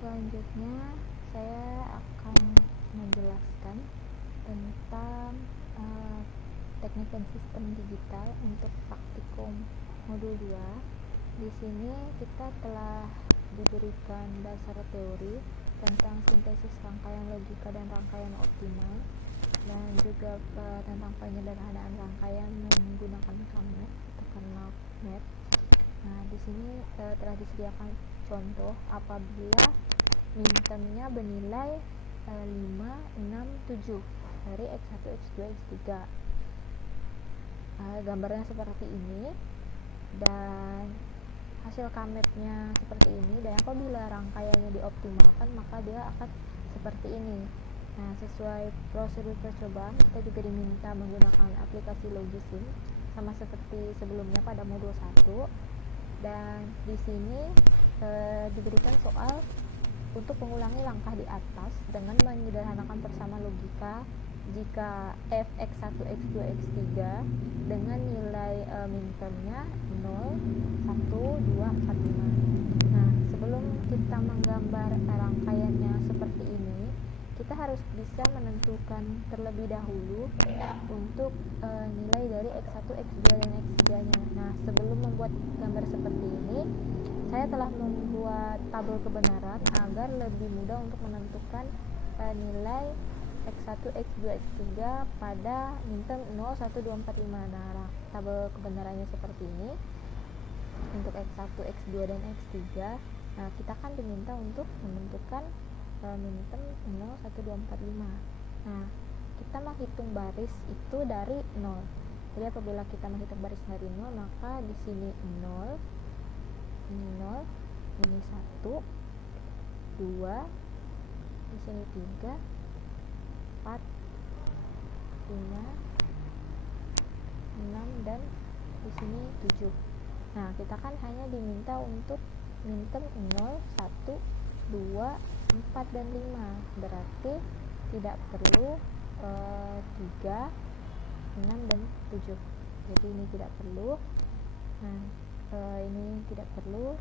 Selanjutnya saya akan menjelaskan tentang teknik dan sistem digital untuk praktikum modul 2. Di sini kita telah diberikan dasar teori tentang sintesis rangkaian logika dan rangkaian optimal, dan juga tentang penyederhanaan rangkaian menggunakan KMAT atau kernel map. Nah, di sini telah disediakan contoh apabila minternya bernilai 5, 6, 7 dari X1, X2, X3. Gambarnya seperti ini, dan hasil KMAP-nya seperti ini, dan apabila rangkaiannya dioptimalkan maka dia akan seperti ini. Nah, sesuai prosedur percobaan kita juga diminta menggunakan aplikasi Logisim sama seperti sebelumnya pada modul 1, dan di sini diberikan soal untuk mengulangi langkah di atas dengan menyederhanakan bersama logika jika f x1, x2, x3 dengan nilai minternya 0, 1, 2, 4, 5. Nah, sebelum kita menggambar rangkaiannya seperti ini, kita harus bisa menentukan terlebih dahulu untuk nilai dari x1, x2, dan x3 nya. Nah, sebelum membuat gambar seperti ini, saya telah membuat tabel kebenaran agar lebih mudah untuk menentukan nilai X1, X2, X3 pada minterm 0, 1, 2, 4, 5. Nah, tabel kebenarannya seperti ini untuk X1, X2, dan X3. Nah, kita kan diminta untuk menentukan minterm 0, 1, 2, 4, 5. Nah, kita menghitung baris itu dari 0. Jadi apabila kita menghitung baris dari 0, maka di sini 0, ini 0, ini 1, 2, di sini 3, 4, 5, 6, dan di sini 7. Nah, kita kan hanya diminta untuk minterm 0, 1, 2, 4, dan 5. Berarti tidak perlu 3, 6, dan 7. Jadi ini tidak perlu. Nah, ini tidak perlu.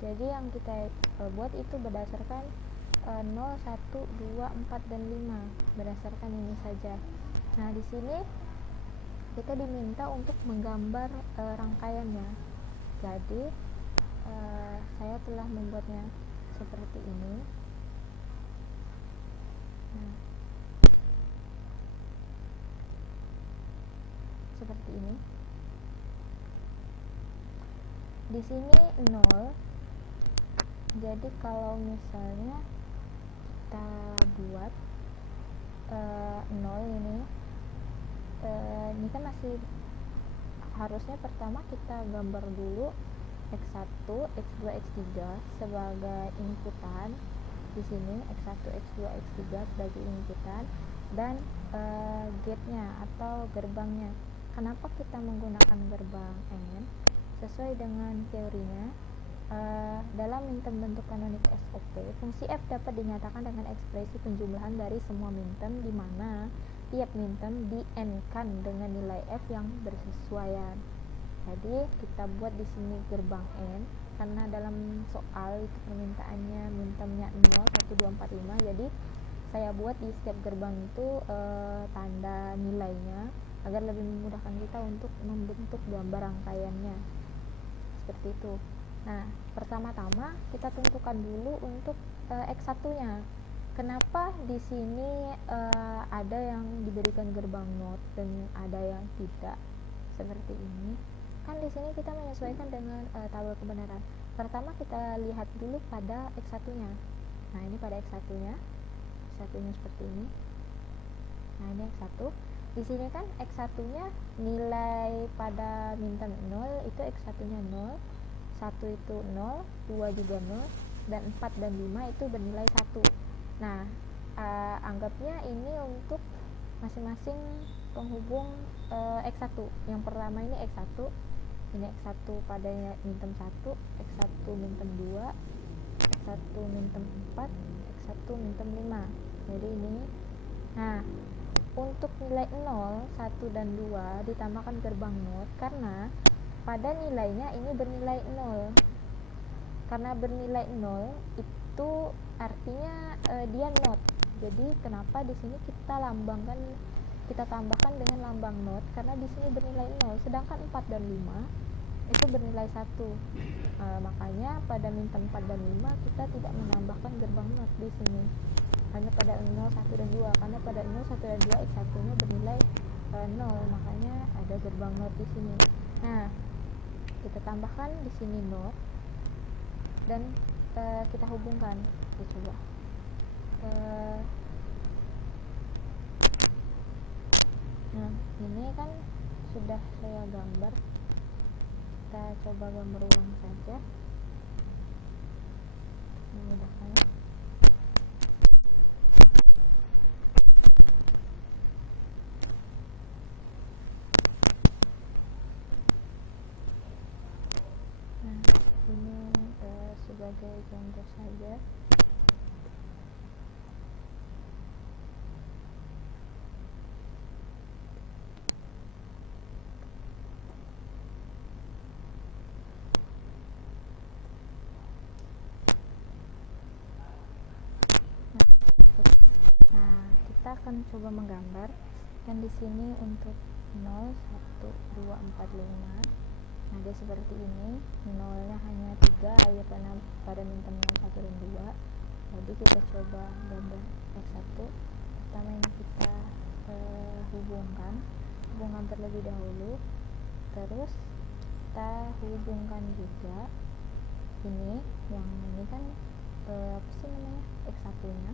Jadi yang kita buat itu berdasarkan 0, 1, 2, 4, dan 5, berdasarkan ini saja. Nah, di sini kita diminta untuk menggambar rangkaiannya. Jadi saya telah membuatnya seperti ini. Nah, seperti ini. Di sini 0. Jadi kalau misalnya kita buat 0 ini kan masih harusnya pertama kita gambar dulu X1, X2, X3 sebagai inputan. Di sini X1, X2, X3 sebagai inputan, dan gate-nya atau gerbangnya. Kenapa kita menggunakan gerbang N? Sesuai dengan teorinya, dalam minterm bentuk kanonik SOP, fungsi f dapat dinyatakan dengan ekspresi penjumlahan dari semua minterm di mana tiap minterm di n-kan dengan nilai f yang bersesuaian. Jadi kita buat di sini gerbang n karena dalam soal itu permintaannya mintermnya 0, 1, 2, 4, 5. Jadi saya buat di setiap gerbang itu tanda nilainya agar lebih memudahkan kita untuk membentuk gambar rangkaiannya. Seperti itu. Nah, pertama-tama kita tentukan dulu untuk X1-nya. Kenapa di sini ada yang diberikan gerbang not dan ada yang tidak? Seperti ini. Kan di sini kita menyesuaikan dengan tabel kebenaran. Pertama kita lihat dulu pada X1-nya. Nah, ini pada X1-nya. X1-nya seperti ini. Nah, ini X1. Di sini kan X1-nya nilai pada minterm 0 itu X1-nya 0, 1 itu 0, 2 juga 0, dan 4 dan 5 itu bernilai 1. Nah, anggapnya ini untuk masing-masing penghubung X1. Yang pertama ini X1, ini X1 pada minterm 1, X1 minterm 2, X1 minterm 4, X1 minterm 5. Jadi ini. Nah, untuk nilai 0, 1, dan 2 ditambahkan gerbang not karena pada nilainya ini bernilai 0. karena bernilai 0 itu artinya dia not. Jadi kenapa di sini kita tambahkan dengan lambang not, karena di sini bernilai 0, sedangkan 4 dan 5 itu bernilai 1. Makanya pada minta 4 dan 5 kita tidak menambahkan gerbang not di sini. Hanya pada 0, 1 dan 2, karena pada 0, 1 dan 2 X1 nya bernilai 0, makanya ada gerbang not di sini. Nah, kita tambahkan di sini not dan kita hubungkan. Kita coba. Nah, ini kan sudah saya gambar. Kita coba gambar ulang saja. Memudahkan. Nah, ini sebagai contoh saja. Kita akan coba menggambar. Kan di sini untuk 0, 1, 2, 4, 5. Nah, dia seperti ini. 0-nya hanya 3 ya pada minta 0, 1 dan 2. Jadi kita coba gambar X1. Pertama ini kita hubungkan terlebih dahulu. Terus kita hubungkan juga ini, yang ini kan apa sih namanya, X1-nya.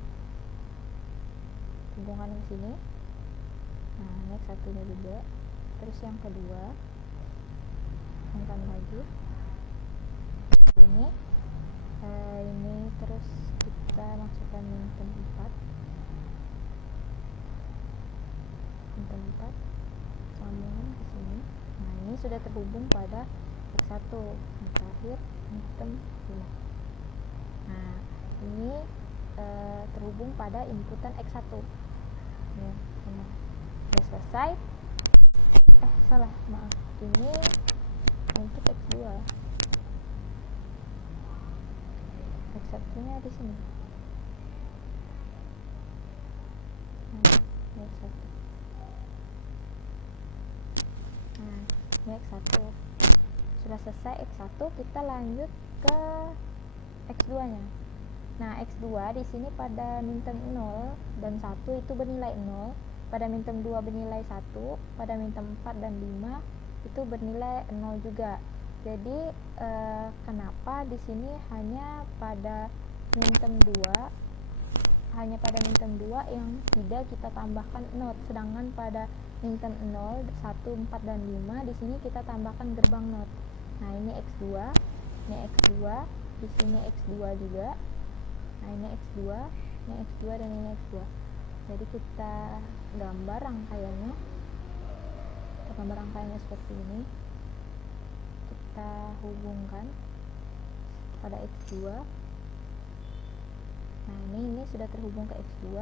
Hubungkan ke sini. Nah, ini X1-nya juga. Terus yang kedua, hubungkan lagi ini. Ini terus kita masukkan minten 4, sambungan ke sini. Nah, ini sudah terhubung pada X1. Yang terakhir minten 5. Nah, ini terhubung pada inputan X1 ya. Nah, sudah selesai. Ini untuk X2. X1 nya di sini. Nah, ini X1. Nah, ini X1. Sudah selesai X1, kita lanjut ke X2 nya. Nah, X2 di sini pada minten 0 dan 1 itu bernilai 0, pada minten 2 bernilai 1, pada minten 4 dan 5 itu bernilai 0 juga. Jadi kenapa di sini hanya pada minten 2 yang tidak kita tambahkan not, sedangkan pada minten 0, 1, 4 dan 5 di sini kita tambahkan gerbang not. Nah, ini X2, di sini X2 juga. Nah, ini X2, dan ini X2. Jadi kita gambar rangkaiannya. Seperti ini. Kita hubungkan pada X2. Nah, ini sudah terhubung ke X2,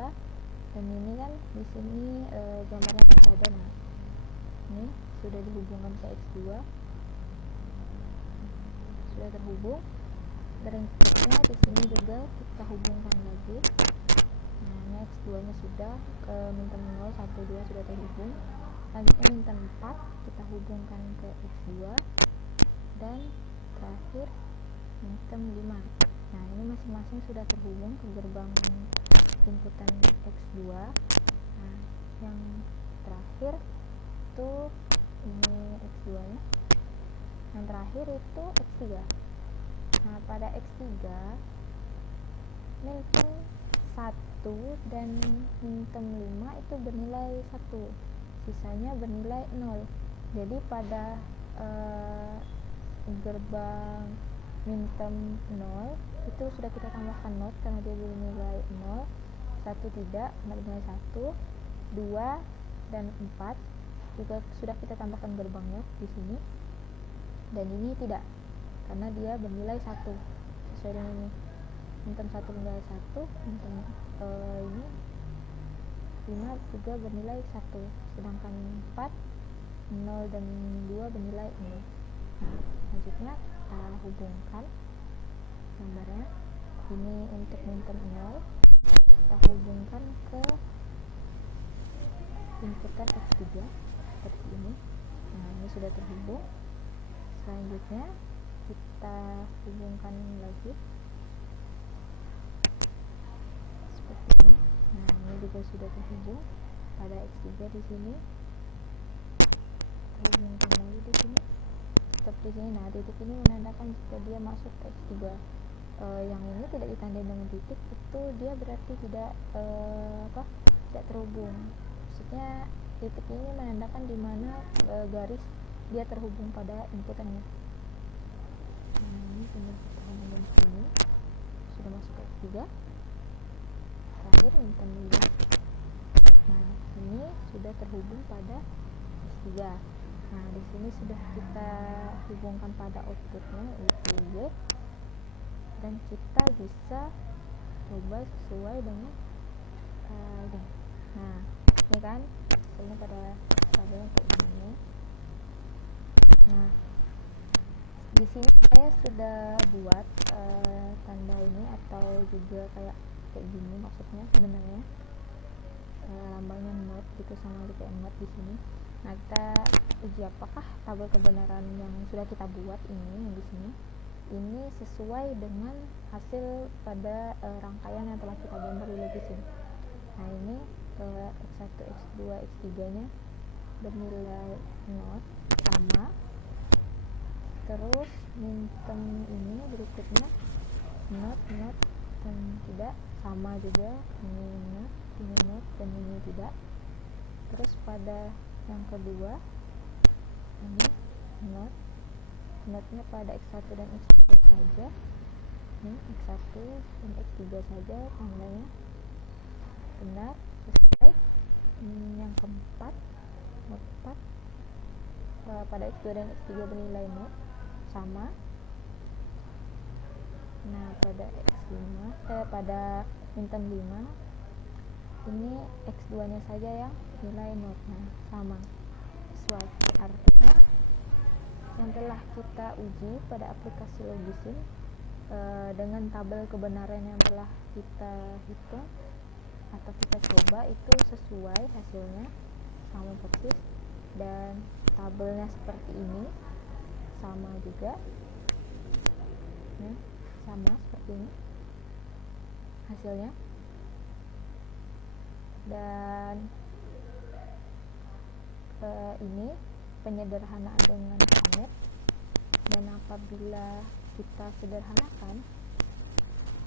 dan ini kan di sini gambarnya ada. Nah, ini sudah dihubungkan ke X2. Sudah terhubung. Berikutnya di sini juga kita hubungkan lagi. Nah, ini X2 nya sudah ke minten 0, 1, 2 sudah terhubung. Selanjutnya minten 4 kita hubungkan ke X2, dan terakhir minten 5. Nah, ini masing-masing sudah terhubung ke gerbang inputan X2. Nah, yang terakhir itu ini X2 nya. Yang terakhir itu X3. Nah, pada X3 minten 1 dan minten 5 itu bernilai 1, sisanya bernilai 0. Jadi pada gerbang minten 0 itu sudah kita tambahkan not karena dia bernilai 0, 1 tidak, bernilai 1, 2 dan 4 juga sudah kita tambahkan gerbang not di sini. Dan ini tidak, karena dia bernilai 1 sesuai dengan ini. Minten 1 bernilai 1, minten ini 5 juga bernilai 1, sedangkan 4, 0 dan 2 bernilai 0. Selanjutnya kita hubungkan gambarnya. Ini untuk minter 0, kita hubungkan ke inputan X3 seperti ini. Nah, ini sudah terhubung. Selanjutnya kita hubungkan lagi seperti ini. Nah, ini juga sudah terhubung pada X3 di sini. Kita hubungkan lagi di sini seperti ini. Nah, titik ini menandakan jika dia masuk ke X3. Yang ini tidak ditandai dengan titik, itu dia berarti tidak tidak terhubung. Maksudnya titik ini menandakan di mana garis dia terhubung pada inputannya. Nah, ini tinggal kita hubungkan di sini, sudah masuk ke X3. Terakhir minta dulu. Nah, ini sudah terhubung pada X3. Nah, di sini sudah kita hubungkan pada outputnya yaitu Y, dan kita bisa coba sesuai dengan ini. Nah, ini kan hasilnya pada tabelnya kayak gini. Nah, di sini saya sudah buat tanda ini atau juga kayak gini, maksudnya sebenarnya lambangnya not gitu, sama kayak not di sini. Nah, kita uji apakah tabel kebenaran yang sudah kita buat ini yang di sini ini sesuai dengan hasil pada rangkaian yang telah kita gambar di lukisan. Nah, ini X1, X2, X3 nya bernilai not sama. Terus minten ini berikutnya not dan tidak sama juga, ini not dan ini tidak. Terus pada yang kedua ini notnya pada X1 dan X2 saja, ini X1 dan X3 saja tandanya benar, selesai. Yang keempat, not 4 pada X2 dan X3 bernilai not sama. Nah, pada X5 pada minten 5 ini X2 nya saja yang nilai notnya sama, sesuai. Artinya yang telah kita uji pada aplikasi Logisim dengan tabel kebenaran yang telah kita hitung atau kita coba itu sesuai hasilnya, sama persis, dan tabelnya seperti ini sama juga, sama seperti ini hasilnya. Dan ini penyederhanaan dengan Comet, dan apabila kita sederhanakan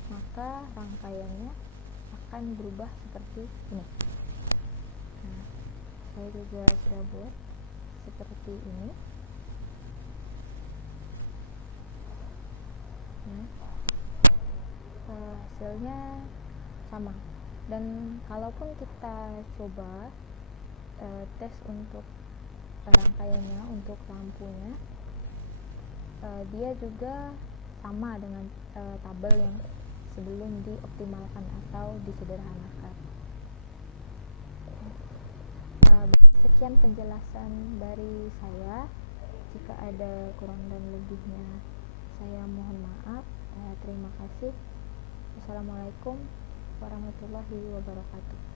maka rangkaiannya akan berubah seperti ini. Nah, saya juga sudah buat seperti ini. Nah, hasilnya sama. Dan kalaupun kita coba tes untuk rangkaiannya, untuk lampunya, dia juga sama dengan tabel yang sebelum dioptimalkan atau disederhanakan. Sekian penjelasan dari saya. Jika ada kurang dan lebihnya, saya mohon maaf. Terima kasih. Wassalamualaikum warahmatullahi wabarakatuh.